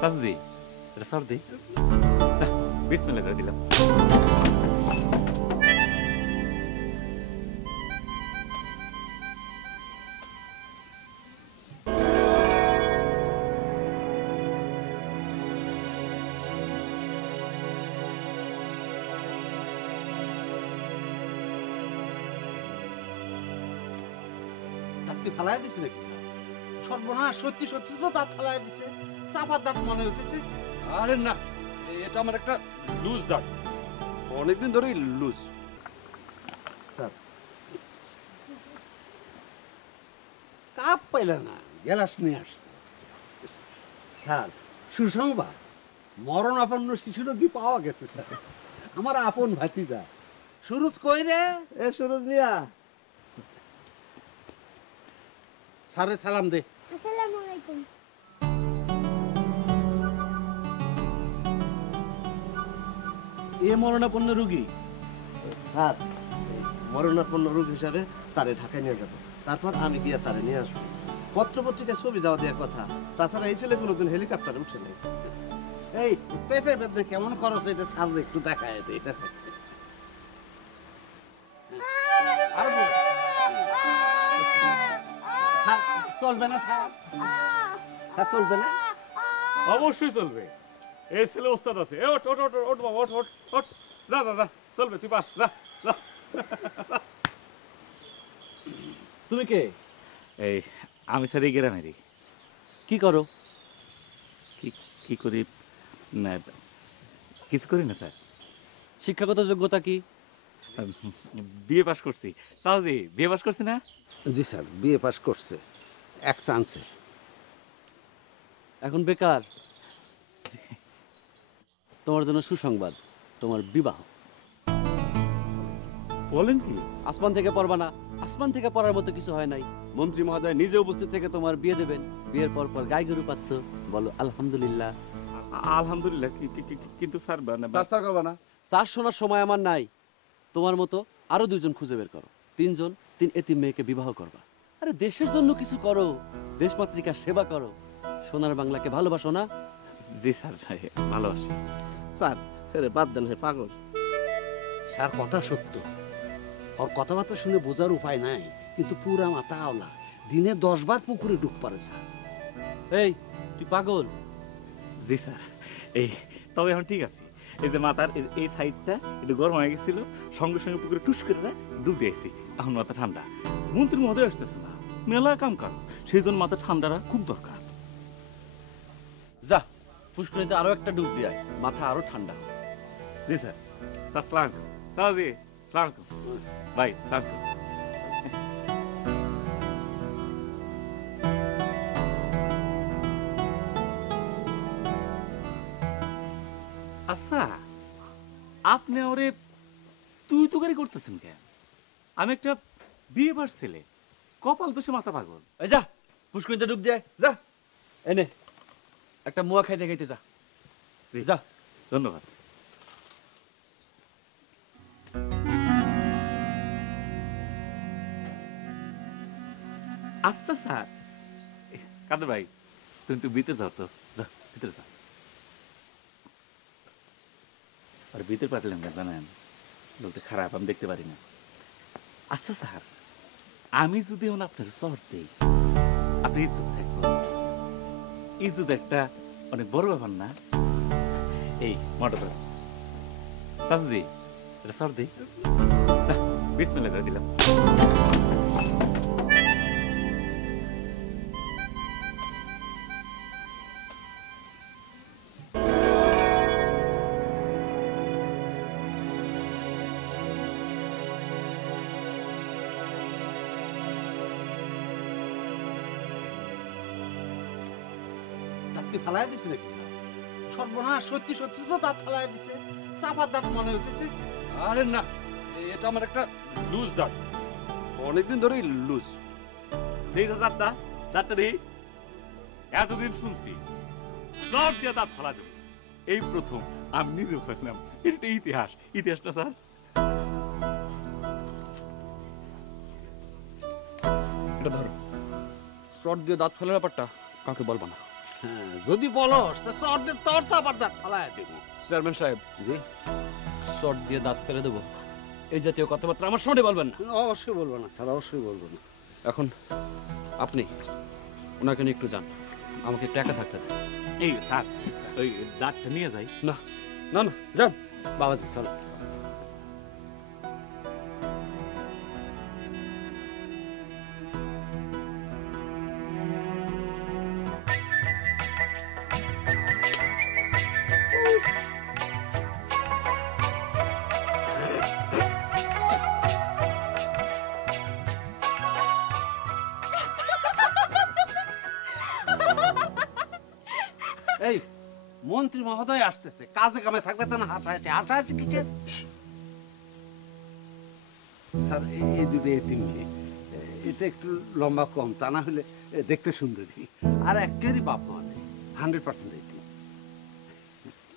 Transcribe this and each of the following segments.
সাজদি এটা সর দি বিসমিল্লাহ করে দিলাম। ফালাই দিছে নাকি? সর্বনাশ, সত্যি সত্যি তো দাঁত ফালাই দিছে। চাপার দাঁত মনে হইতেছে। আরে না, এটা আমার একটা লুজ দাঁত, অনেকদিন ধরেই লুজ। স্যার কাপ পাইলে না, গ্যালাস নিয়ে আসছে। স্যার সুসংবাদ, মরণাপন্ন শিশু রোগী পাওয়া গেছে স্যার। আমার আপন ভাতিজা সুরজ কই রে? এ সুরজ মিয়া, স্যারে সালাম দে। আসসালামু আলাইকুম। এ মরণাপন্ন রোগী? স্যার মরণাপন্ন রোগ হিসাবে তারে ঢাকায় নিয়ে যাবো, তারপর আমি গিয়ে তারে নিয়ে আসবো। পত্রপত্রিকায় ছবি যাওয়া দেওয়ার কথা, তাছাড়া এই ছেলে কোনোদিন হেলিকপ্টারে উঠে নেই। এই পেটে পেটে কেমন খরচ, এটা স্যার একটু দেখায় দে। আর বল। স্যার চলবে না স্যার? স্যার চলবে না? অবশ্যই চলবে, এই ছেলে ওস্তাদ আছে। ওঠ ওঠ ওঠ ওঠ বাবা, ওঠ ওঠ ওঠ, যা যা যা, চলবে, তুই পাস, যা যা। তুমি কে? এই আমি স্যার এই গ্রামেরই। কি করো? কি কি করি না, কিছু করি না স্যার। শিক্ষাগত যোগ্যতা কি? বিএ পাস করছি। সাউজি বিএ পাস করছি না? জি স্যার, বিএ পাস করছে এক চান্সে। এখন বেকার। তোমার জন্য সুসংবাদ, তোমার বিবাহ। বলেন কি? আসমান থেকে পড়বা না, আসমান থেকে পড়ার মতো কিছু হয় নাই। মন্ত্রী মহোদয় নিজে উপস্থিত থেকে তোমার বিয়ে দেবেন। বিয়ের পর পর গাই গরু পাচ্ছ, বলো আলহামদুলিল্লাহ। আলহামদুলিল্লাহ। কিন্তু স্যার চার করবা না, চার শোনার সময় আমার নাই। তোমার মতো আরো 2 জন খুঁজে বের করো, 3 জন, 3 এতিম মেয়েকে বিবাহ করবা। আরে দেশের জন্য কিছু করো, দেশমাতৃকার সেবা করো। সোনার বাংলাকে ভালোবাসো না? জি স্যার, ভালোবাসি। স্যার আরে বাদ দেন, হে পাগল। স্যার কথা সত্য, ওর কথাবার্তা শুনে বোঝার উপায় নাই, কিন্তু পুরা মাথা আওলা। দিনে 10 বার পুকুরে ডুব পারে স্যার। এই তুই পাগল? জি স্যার, এই তবে এখন ঠিক আছে। এই যে মাথার এই সাইডটা একটু গরম হয়ে গেছিল, সঙ্গে সঙ্গে পুকুরে টুস করে ডুব দিয়েছি। এখন মাথা ঠান্ডা। মন্ত্রীর মহোদয় আসতেছে না, মেলা কাম কাজ, সেই জন্য মাথা ঠান্ডাটা খুব দরকার। যা পুষ্করিতে আরো একটা ডুব দিয়ে আয়, মাথা আরো ঠান্ডা। জি স্যার। স্যার সালাম আলাইকুম। স্যার জি সালাম আলাইকুম। ভাই সালাম আলাইকুম। আচ্ছা, আপনি ওরে তুই তো গাড়ি করতেছেন কেন? আমি একটা বিয়ে পাস ছেলে, কপাল দোষে মাথা পাগল। এই যা পুষ্করিতে ডুব দিয়ে আয়, যা। এনে একটা মুয়া খাইতে খাইতে যা। জি যা। ধন্যবাদ। আচ্ছা স্যার, কাদের ভাই তুমি একটু ভিতরে যাও তো, যাও ভিতরে যাও। আর ভিতরে পাঠালাম না জানেন, লোকটা খারাপ, আমি দেখতে পারি না। আচ্ছা স্যার, আমি যদি এখন আপনার শহর দেই, আপনি ইজ্জত থাকবো। ইজ্জত একটা অনেক বড় ব্যাপার না? এই মোটর সাজদি এটা সর দিই, বিসমিল্লাহ করে দিলাম। দাঁত ফালাই দিছে নাকি? সর্বনাশ, সত্যি সত্যি তো দাঁত ফালাই দিছে। চাপার দাঁত মনে হইতেছে। আরে না, এটা আমার একটা লুজ দাঁত, অনেকদিন ধরেই লুজ। দেখি দাঁতটা, দাঁতটা দেখি। এতদিন শুনছি দাঁত দিয়ে দাঁত ফালা দেবো, এই প্রথম আমি নিজেও খাইলাম। এটা ইতিহাস, ইতিহাসটা স্যার। এটা ধরো, শর্ট দিয়ে দাঁত ফেলার ব্যাপারটা কাউকে বলবা না। হ্যাঁ, যদি বলস তা চর দিয়ে তোর চাপার দাঁত ফালায় দেব। চেয়ারম্যান সাহেব জি, শর্ট দিয়ে দাঁত ফেলে দেবো এই জাতীয় কথাবার্তা আমার সামনে বলবেন না। অবশ্যই বলবো না স্যার, অবশ্যই বলবো না। এখন আপনি ওনাকে নিয়ে একটু যান, আমাকে একটু একা থাকতে দেন। এই স্যার, ওই দাঁতটা নিয়ে যাই। না না না, যান। বাবাজি চল। এই মন্ত্রী মহোদয় আসতেছে, কাজে কামে থাকবে তো না, হাসাহাসি হাসাহাসি কিসের? স্যার এই দুটো এতিম মেয়ে, এটা একটু লম্বা কম, তা না হলে দেখতে সুন্দরী, আর একেরই বাপ মা নেই, 100% এতিম।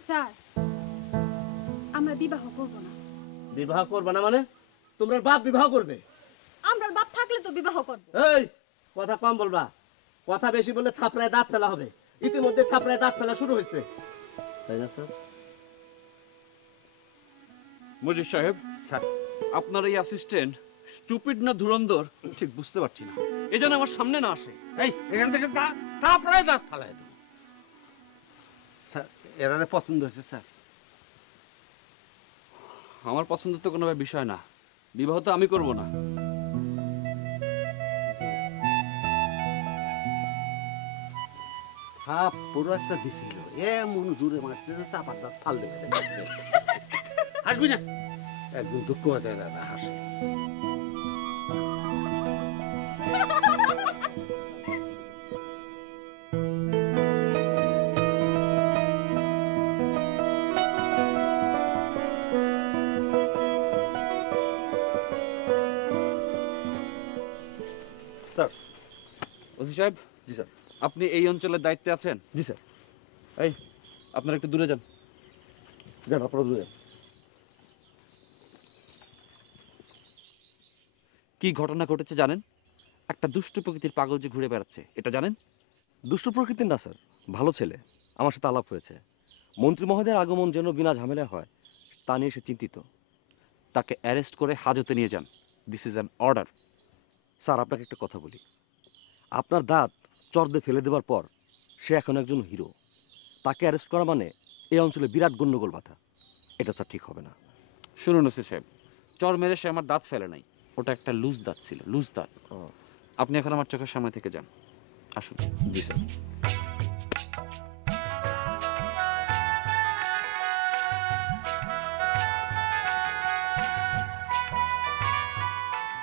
স্যার আমরা বিবাহ করব না। বিবাহ করবে না মানে? তোমরা বাপ বিবাহ করবে? আমরা বাপ থাকলে তো বিবাহ করব। এই কথা কম বলবা, কথা বেশি বলে থাপড়ায় দাঁত ফেলা হবে। ইতিমধ্যে থাপড়ায় দাঁত ফেলা শুরু হয়েছে, তাই না স্যার? মজিদ সাহেব, স্যার আপনার এই অ্যাসিস্ট্যান্ট স্টুপিড না ধুরন্ধর ঠিক বুঝতে পারছি না, এই জন্য আমার সামনে না আসে। এই এখান থেকে তারপরে দাঁত ফালায় দেব। স্যার এরারে পছন্দ হয়েছে স্যার। আমার পছন্দ তো কোনো বিষয় না, বিবাহ তো আমি করব না। হাফ পুরো একটা দিছিল, এমন জোরে মারছে যে চাপার দাঁত ফাল দেবে। হাসবি না, একদম দুঃখ হয়ে দাদা হাসে। স্যার, ওসি সাহেব। জি স্যার। আপনি এই অঞ্চলের দায়িত্বে আছেন? জি স্যার। এই আপনারা একটু দূরে যান। যান আপনারা দূরে যান। কি ঘটনা ঘটেছে জানেন? একটা দুষ্ট প্রকৃতির পাগল যে ঘুরে বেড়াচ্ছে, এটা জানেন? দুষ্ট প্রকৃতির না স্যার, ভালো ছেলে। আমার সাথে আলাপ হয়েছে। মন্ত্রী মহোদয়ের আগমন যেন বিনা ঝামেলায় হয় তা নিয়ে সে চিন্তিত। তাকে অ্যারেস্ট করে হাজতে নিয়ে যান। This is an order. Sir আপনাকে একটা কথা বলি, আপনার দাঁত চর দিয়ে ফেলে দেওয়ার পর সে এখন একজন হিরো। তাকে অ্যারেস্ট করা মানে এই অঞ্চলে বিরাট গণ্ডগোল বাধা। এটা স্যার ঠিক হবে না। শুনুন ওসি সাহেব, চর মেরে সে আমার দাঁত ফেলে নাই, ওটা একটা লুজ দাঁত ছিল, লুজ দাঁত। আপনি এখন আমার চোখের সামনে থেকে যান, আসুন। জি স্যার।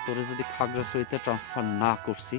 তোরে যদি খাগড়াছড়িতে ট্রান্সফার না করছি